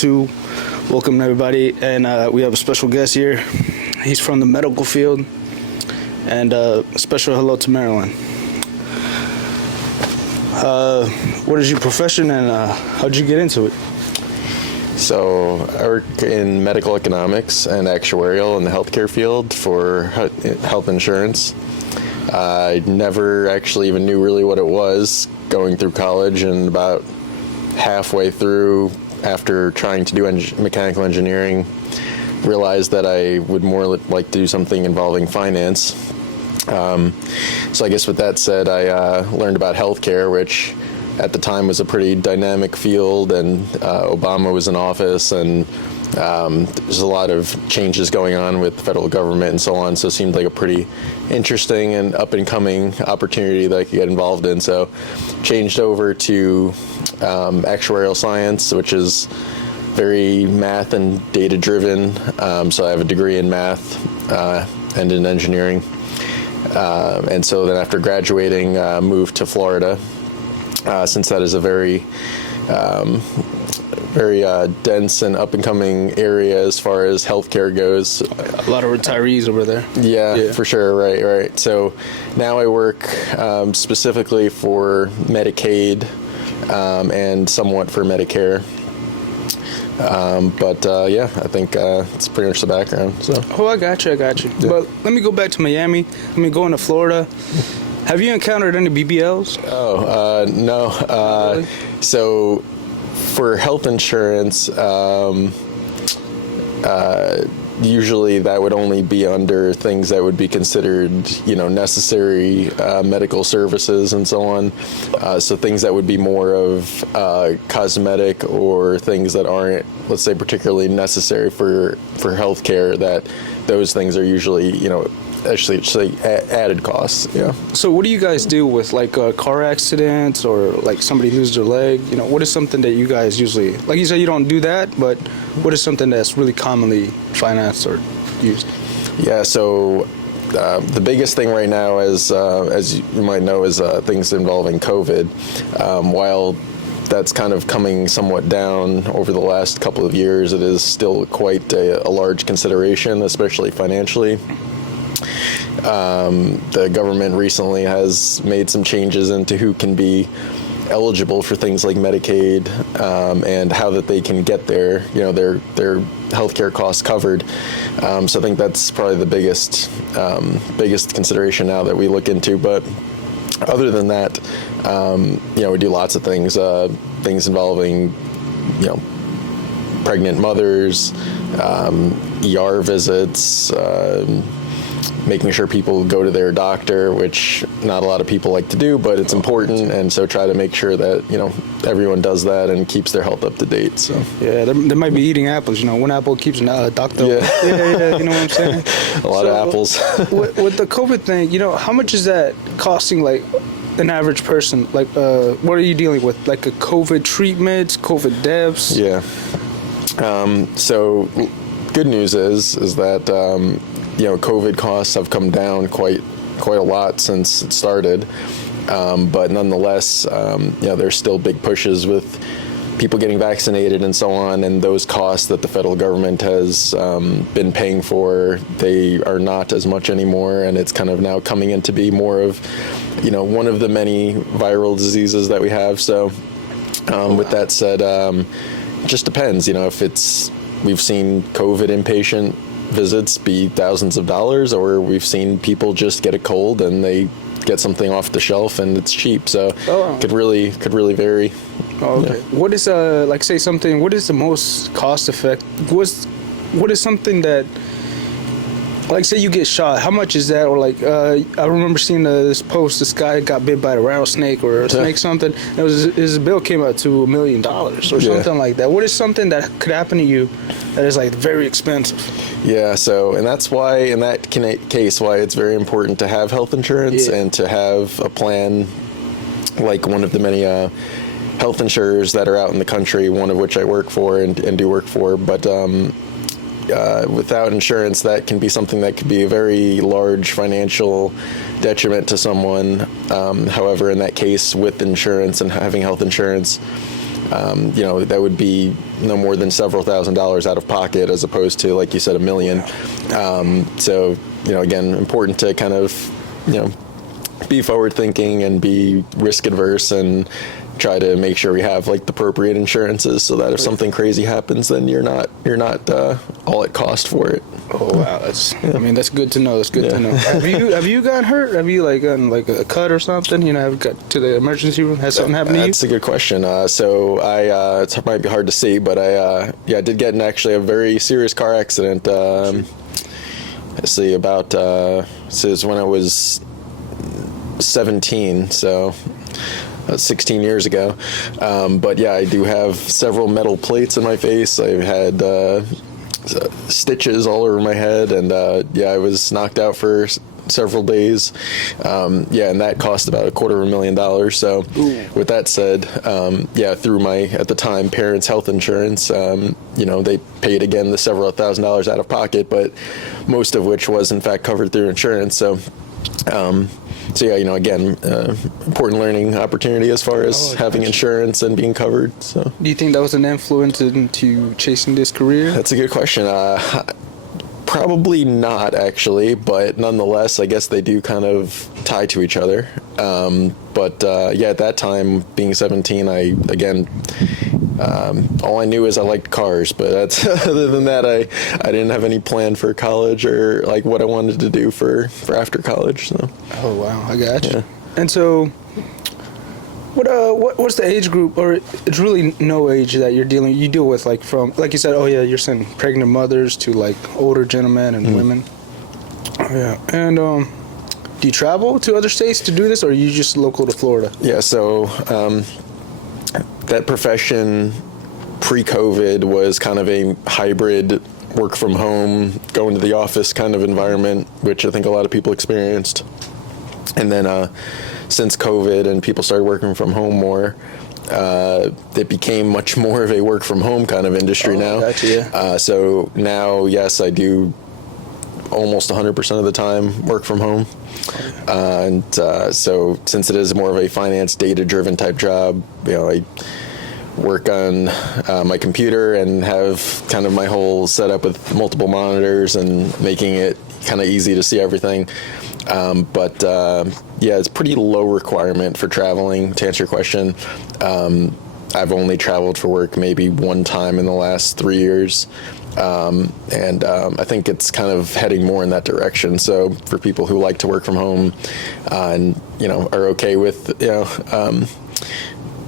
to welcome everybody, and we have a special guest here. He's from the medical field, and a special hello to Marilyn. What is your profession, and how'd you get into it? So I work in medical economics and actuarial in the healthcare field for health insurance. I never actually even knew really what it was going through college, and about halfway through, after trying to do mechanical engineering, realized that I would more like to do something involving finance. So I guess with that said, I learned about healthcare, which at the time was a pretty dynamic field, and Obama was in office, and there's a lot of changes going on with the federal government and so on, so it seemed like a pretty interesting and up-and-coming opportunity that I could get involved in. So changed over to actuarial science, which is very math and data-driven. So I have a degree in math and in engineering. And so then after graduating, moved to Florida, since that is a very dense and up-and-coming area as far as healthcare goes. A lot of retirees over there. Yeah, for sure, right. So now I work specifically for Medicaid and somewhat for Medicare. I think it's pretty much the background. So. Oh, I got you. Yeah. But let me go back to Miami. Going to Florida. Have you encountered any BBLs? No. Really? So for health insurance, usually that would only be under things that would be considered, necessary medical services and so on. So things that would be more of cosmetic, or things that aren't, let's say, particularly necessary for healthcare. That those things are usually, actually added costs. Yeah. So what do you guys do with car accidents, or somebody loses their leg? What is something that you guys usually, like you said, you don't do that, but what is something that's really commonly financed or used? Yeah. So the biggest thing right now, as you might know, is things involving COVID. While that's kind of coming somewhat down over the last couple of years, it is still quite a large consideration, especially financially. The government recently has made some changes into who can be eligible for things like Medicaid, and how that they can get their healthcare costs covered. So I think that's probably the biggest consideration now that we look into. But other than that, we do lots of things involving, pregnant mothers, ER visits, making sure people go to their doctor, which not a lot of people like to do, but it's important, and so try to make sure that everyone does that and keeps their health up to date. So yeah, they might be eating apples. One apple keeps a doctor. Yeah. You know what I'm saying? A lot of apples. with the COVID thing, how much is that costing? An average person, what are you dealing with? A COVID treatments, COVID deaths? Yeah. So good news is that COVID costs have come down quite a lot since it started, but nonetheless, there's still big pushes with people getting vaccinated and so on, and those costs that the federal government has been paying for, they are not as much anymore, and it's kind of now coming in to be more of, one of the many viral diseases that we have. So with that said, it just depends, if we've seen COVID inpatient visits be thousands of dollars, or we've seen people just get a cold and they get something off the shelf and it's cheap. So it could really vary. Oh, okay. Yeah. What is say something? What is the most cost effective? What is something that, say you get shot? How much is that? Or I remember seeing this post. This guy got bit by a rattlesnake or a snake something. His bill came out to $1 million or something like that. What is something that could happen to you that is very expensive? Yeah. So, and that's why in that case, why it's very important to have health insurance and to have a plan like one of the many health insurers that are out in the country, one of which I work for and do work for. But without insurance, that can be something that could be a very large financial detriment to someone. However, in that case, with insurance and having health insurance, that would be no more than several $1,000s out of pocket, as opposed to, like you said, $1 million. So, again, important to kind of, be forward thinking and be risk adverse and try to make sure we have like the appropriate insurances so that if something crazy happens, then you're not all at cost for it. Oh wow, that's good to know. That's good to know. Have you gotten hurt? Have you like gotten like a cut or something? Have you got to the emergency room? Has something happened to you? That's a good question. So I it might be hard to see, but I did get in actually a very serious car accident. Let's see, about since when I was 17, so 16 years ago. But yeah, I do have several metal plates in my face. I've had stitches all over my head, and I was knocked out for several days. And that cost about $250,000. So with that said, through my, at the time, parents' health insurance, they paid again the several $1,000s out of pocket, but most of which was in fact covered through insurance. So again, important learning opportunity as far as having insurance and being covered. So, do you think that was an influence into chasing this career? That's a good question. Probably not, actually, but nonetheless, I guess they do kind of tie to each other. At that time, being 17, all I knew is I liked cars, but that's other than that, I didn't have any plan for college or like what I wanted to do for after college. So. Oh wow, I got you. Yeah. And so, what's the age group, or it's really no age that you deal with, like from, like you said, you're sending pregnant mothers to like older gentlemen and women. Yeah, and do you travel to other states to do this, or are you just local to Florida? Yeah, so that profession pre-COVID was kind of a hybrid work from home, going to the office kind of environment, which I think a lot of people experienced. And then since COVID and people started working from home more, it became much more of a work from home kind of industry now. Gotcha, yeah. So now, yes, I do almost 100% of the time work from home. So since it is more of a finance data-driven type job, I work on my computer and have kind of my whole setup with multiple monitors and making it kind of easy to see everything. It's pretty low requirement for traveling, to answer your question. I've only traveled for work maybe one time in the last 3 years. I think it's kind of heading more in that direction. So for people who like to work from home and, are okay with,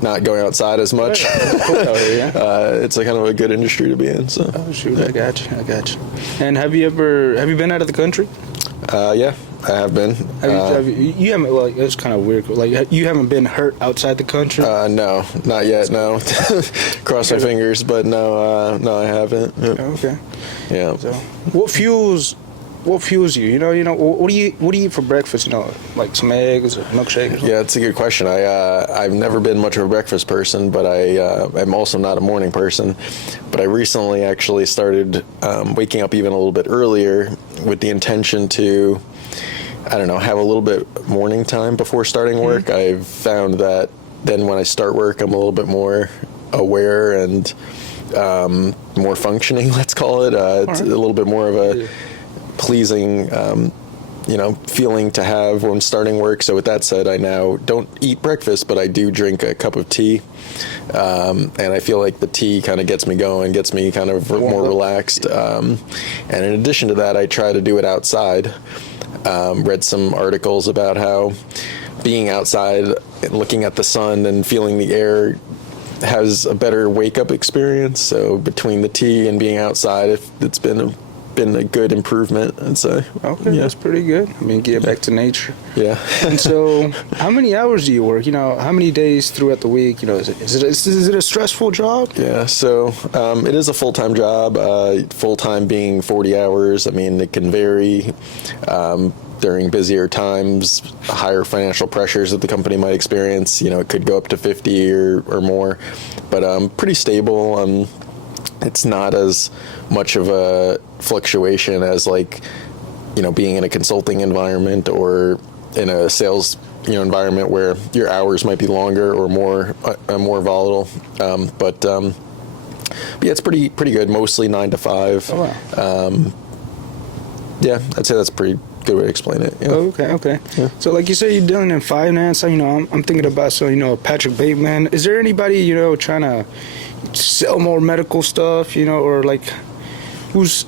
not going outside as much, it's a kind of a good industry to be in. So. Oh, shoot, I got you. And have you been out of the country? Yeah, I have been. You haven't, like, it's kind of weird. Like, you haven't been hurt outside the country? No, not yet. No. Cross my fingers, but no, I haven't. Yep. Okay. Yeah. So, what fuels you? What do you eat for breakfast? Like some eggs or milkshakes? Yeah, it's a good question. I've never been much of a breakfast person, but I'm also not a morning person. But I recently actually started waking up even a little bit earlier with the intention to, have a little bit morning time before starting work. Mm-hmm. I've found that then when I start work, I'm a little bit more aware and more functioning, let's call it. It's a little bit more of a pleasing feeling to have when starting work. So with that said, I now don't eat breakfast, but I do drink a cup of tea. And I feel like the tea kind of gets me going, gets me kind of more relaxed. And in addition to that, I try to do it outside. Read some articles about how being outside, looking at the sun and feeling the air has a better wake-up experience. So between the tea and being outside, it's been a good improvement, I'd say. Okay, that's pretty good. Get back to nature. Yeah. And so, how many hours do you work? How many days throughout the week? Is it a stressful job? Yeah. So, it is a full-time job. Full-time being 40 hours. It can vary. During busier times, higher financial pressures that the company might experience, it could go up to 50 or more, but pretty stable. It's not as much of a fluctuation as being in a consulting environment or in a sales environment where your hours might be longer or more volatile. But yeah, it's pretty good. Mostly 9 to 5. Oh, wow. Yeah, I'd say that's a pretty good way to explain it. Yeah. Oh, okay. Yeah. So, like you say, you're dealing in finance. So, I'm thinking about Patrick Bateman. Is there anybody trying to sell more medical stuff? Or like who's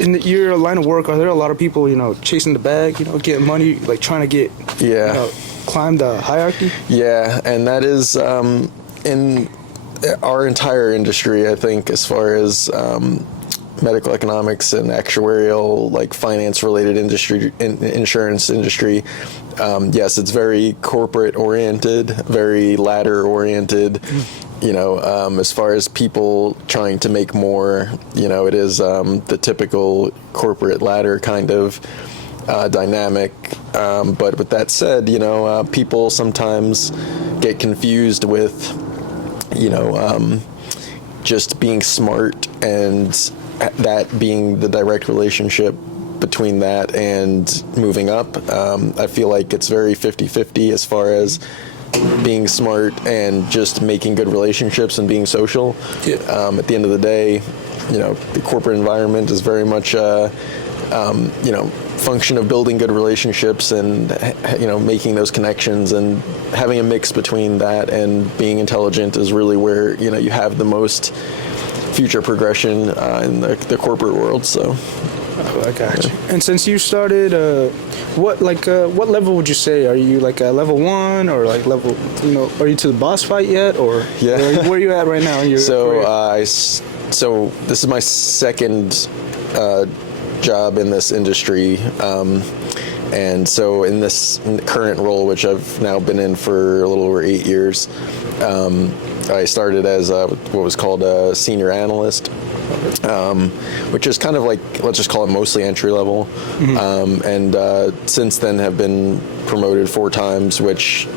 in your line of work? Are there a lot of people chasing the bag? Getting money, like trying to get climb the hierarchy? Yeah, and that is in our entire industry, I think, as far as medical economics and actuarial, like finance-related industry, insurance industry. Yes, it's very corporate-oriented, very ladder-oriented. As far as people trying to make more, it is the typical corporate ladder kind of dynamic. But with that said, people sometimes get confused with, just being smart and that being the direct relationship between that and moving up. I feel like it's very 50-50 as far as being smart and just making good relationships and being social. Yeah. At the end of the day, the corporate environment is very much function of building good relationships and making those connections, and having a mix between that and being intelligent is really where you have the most future progression in the corporate world. So I got you. And since you started, what level would you say? Are you like a level 1 or like level, are you to the boss fight yet, or where are you at right now in your career? So this is my second job in this industry, and so in this current role, which I've now been in for a little over 8 years, I started as what was called a senior analyst, which is kind of like, let's just call it mostly entry level. Mm-hmm. And since then have been promoted 4 times,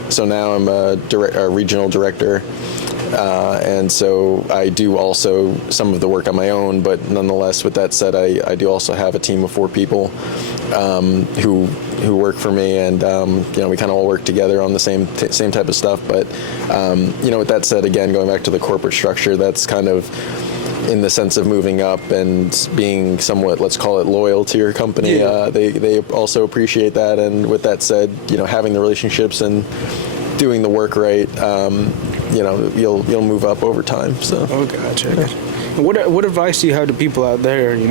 so now I'm a regional director. And so I do also some of the work on my own, but nonetheless, with that said, I do also have a team of 4 people who work for me, and we kind of all work together on the same type of stuff. But with that said, again, going back to the corporate structure, that's kind of in the sense of moving up and being somewhat, let's call it, loyal to your company. Yeah. They also appreciate that, and with that said, having the relationships and doing the work right, you'll move up over time. So. Oh, gotcha. What advice do you have to people out there? Do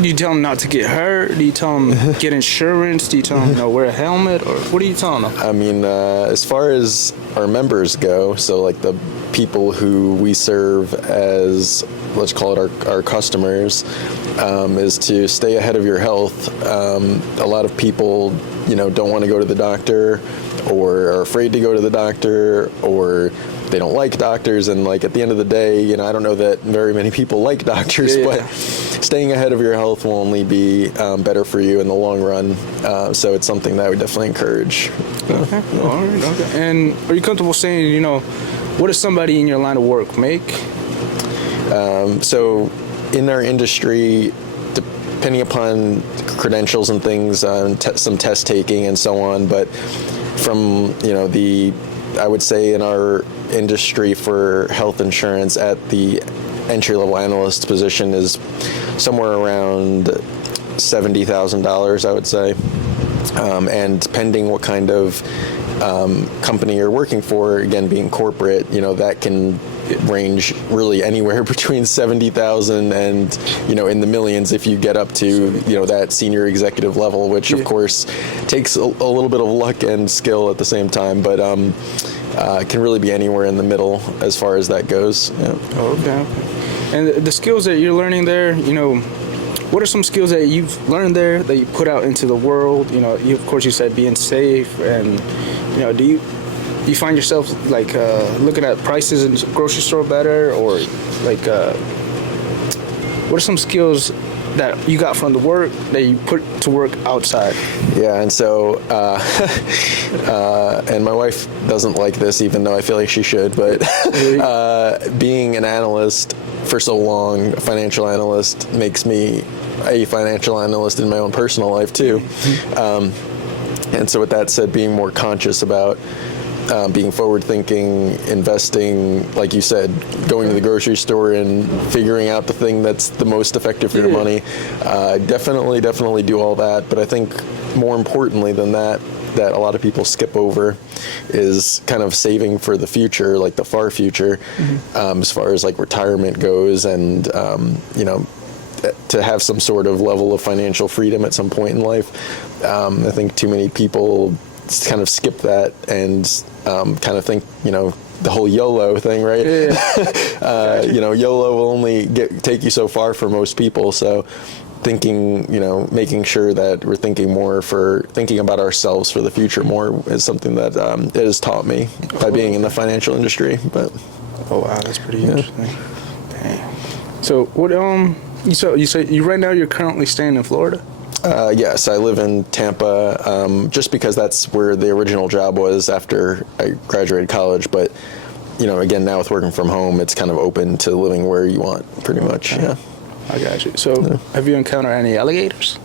you tell them not to get hurt? Do you tell them get insurance? Do you tell them wear a helmet? Or what are you telling them? I mean, as far as our members go, so like the people who we serve as, let's call it our customers, is to stay ahead of your health. A lot of people, don't want to go to the doctor, or are afraid to go to the doctor, or they don't like doctors, and like at the end of the day, I don't know that very many people like doctors, but staying ahead of your health will only be better for you in the long run. So it's something that I would definitely encourage. Okay. All right. Okay. And are you comfortable saying, what does somebody in your line of work make? So in our industry, depending upon credentials and things, some test taking and so on, but from I would say in our industry for health insurance, at the entry-level analyst position is somewhere around $70,000, I would say, and depending what kind of company you're working for, again being corporate, that can range really anywhere between 70,000 and in the millions if you get up to that senior executive level, which of course takes a little bit of luck and skill at the same time, but can really be anywhere in the middle as far as that goes. Yeah. Okay. And the skills that you're learning there, what are some skills that you've learned there that you put out into the world? Of course you said being safe, and do you find yourself like looking at prices in the grocery store better, or like what are some skills that you got from the work that you put to work outside? Yeah, and so and my wife doesn't like this, even though I feel like she should, but being an analyst for so long, a financial analyst, makes me a financial analyst in my own personal life too. And so with that said, being more conscious about being forward-thinking, investing, like you said, going to the grocery store and figuring out the thing that's the most effective for your money. Definitely do all that. But I think more importantly than that a lot of people skip over is kind of saving for the future, like the far future, as far as like retirement goes, and to have some sort of level of financial freedom at some point in life. I think too many people kind of skip that and kind of think, the whole YOLO thing, right? YOLO will only take you so far for most people. So thinking, making sure that we're thinking about ourselves for the future more is something that it has taught me by being in the financial industry. But oh wow, that's pretty interesting. Dang. So what you say right now you're currently staying in Florida? Yes, I live in Tampa, just because that's where the original job was after I graduated college. But, again, now with working from home, it's kind of open to living where you want, pretty much. Yeah. I got you. So have you encountered any alligators?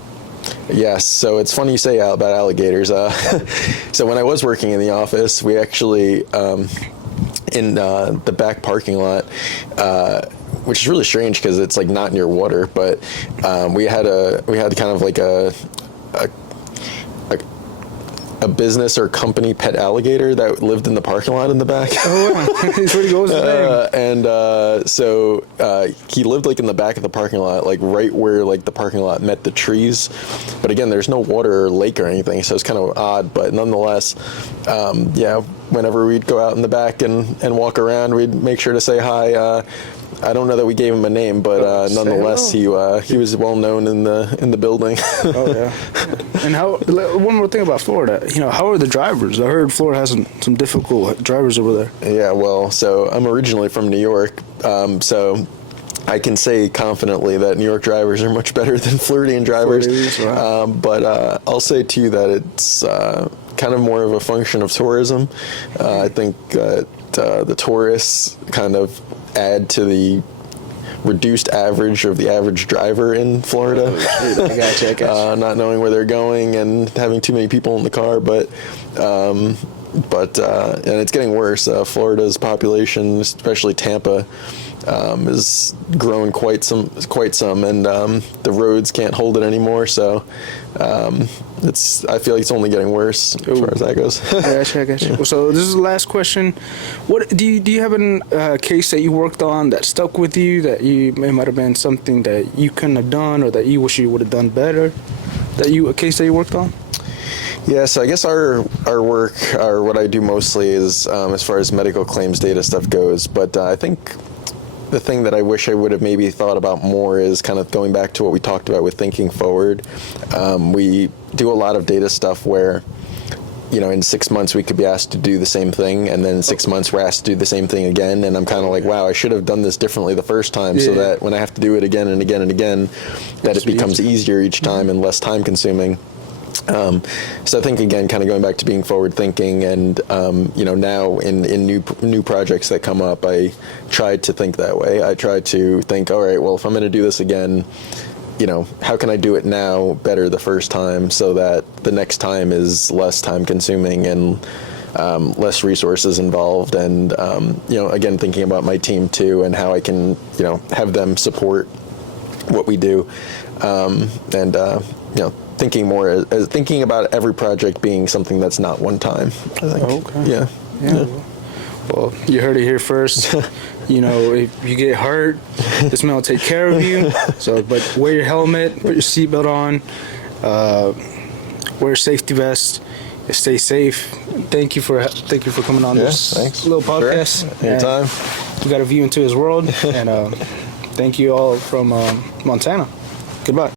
Yes. So it's funny you say about alligators. So when I was working in the office, we actually, in the back parking lot, which is really strange because it's like not near water, but we had kind of like a business or company pet alligator that lived in the parking lot in the back. Oh wow, he's pretty goes so he lived like in the back of the parking lot, like right where like the parking lot met the trees. But again, there's no water or lake or anything, so it's kind of odd. But nonetheless, whenever we'd go out in the back and walk around, we'd make sure to say hi. I don't know that we gave him a name, but nonetheless, he was well known in the building. Oh yeah. And one more thing about Florida, how are the drivers? I heard Florida has some difficult drivers over there. Yeah, well, so I'm originally from New York, so I can say confidently that New York drivers are much better than Floridian drivers. Wow. But I'll say too that it's kind of more of a function of tourism. I think that the tourists kind of add to the reduced average of the average driver in Florida. I got you. Not knowing where they're going and having too many people in the car, but and it's getting worse. Florida's population, especially Tampa, has grown quite some, and the roads can't hold it anymore. So I feel like it's only getting worse as far as that goes. I got you. So this is the last question. What do you have a case that you worked on that stuck with you, that it might have been something that you couldn't have done or that you wish you would have done better? A case that you worked on? Yeah, so I guess our work, or what I do mostly, is as far as medical claims data stuff goes. But I think the thing that I wish I would have maybe thought about more is kind of going back to what we talked about with thinking forward. We do a lot of data stuff where, in 6 months we could be asked to do the same thing, and then in 6 months we're asked to do the same thing again, and I'm kind of like, wow, I should have done this differently the first time, so that when I have to do it again and again and again, that it becomes easier each time and less time consuming. So I think, again, kind of going back to being forward thinking, and now in new projects that come up, I try to think that way. I try to think, all right, well, if I'm going to do this again, how can I do it now better the first time, so that the next time is less time consuming and less resources involved, and again, thinking about my team too, and how I can have them support what we do, thinking about every project being something that's not one time, I think. Okay. Yeah. Well, you heard it here first. If you get hurt, this man will take care of you. So, but wear your helmet, put your seatbelt on, wear a safety vest, and stay safe. Thank you for coming on this little podcast. Sure. Anytime. We got a view into his world, and thank you all from Montana. Goodbye.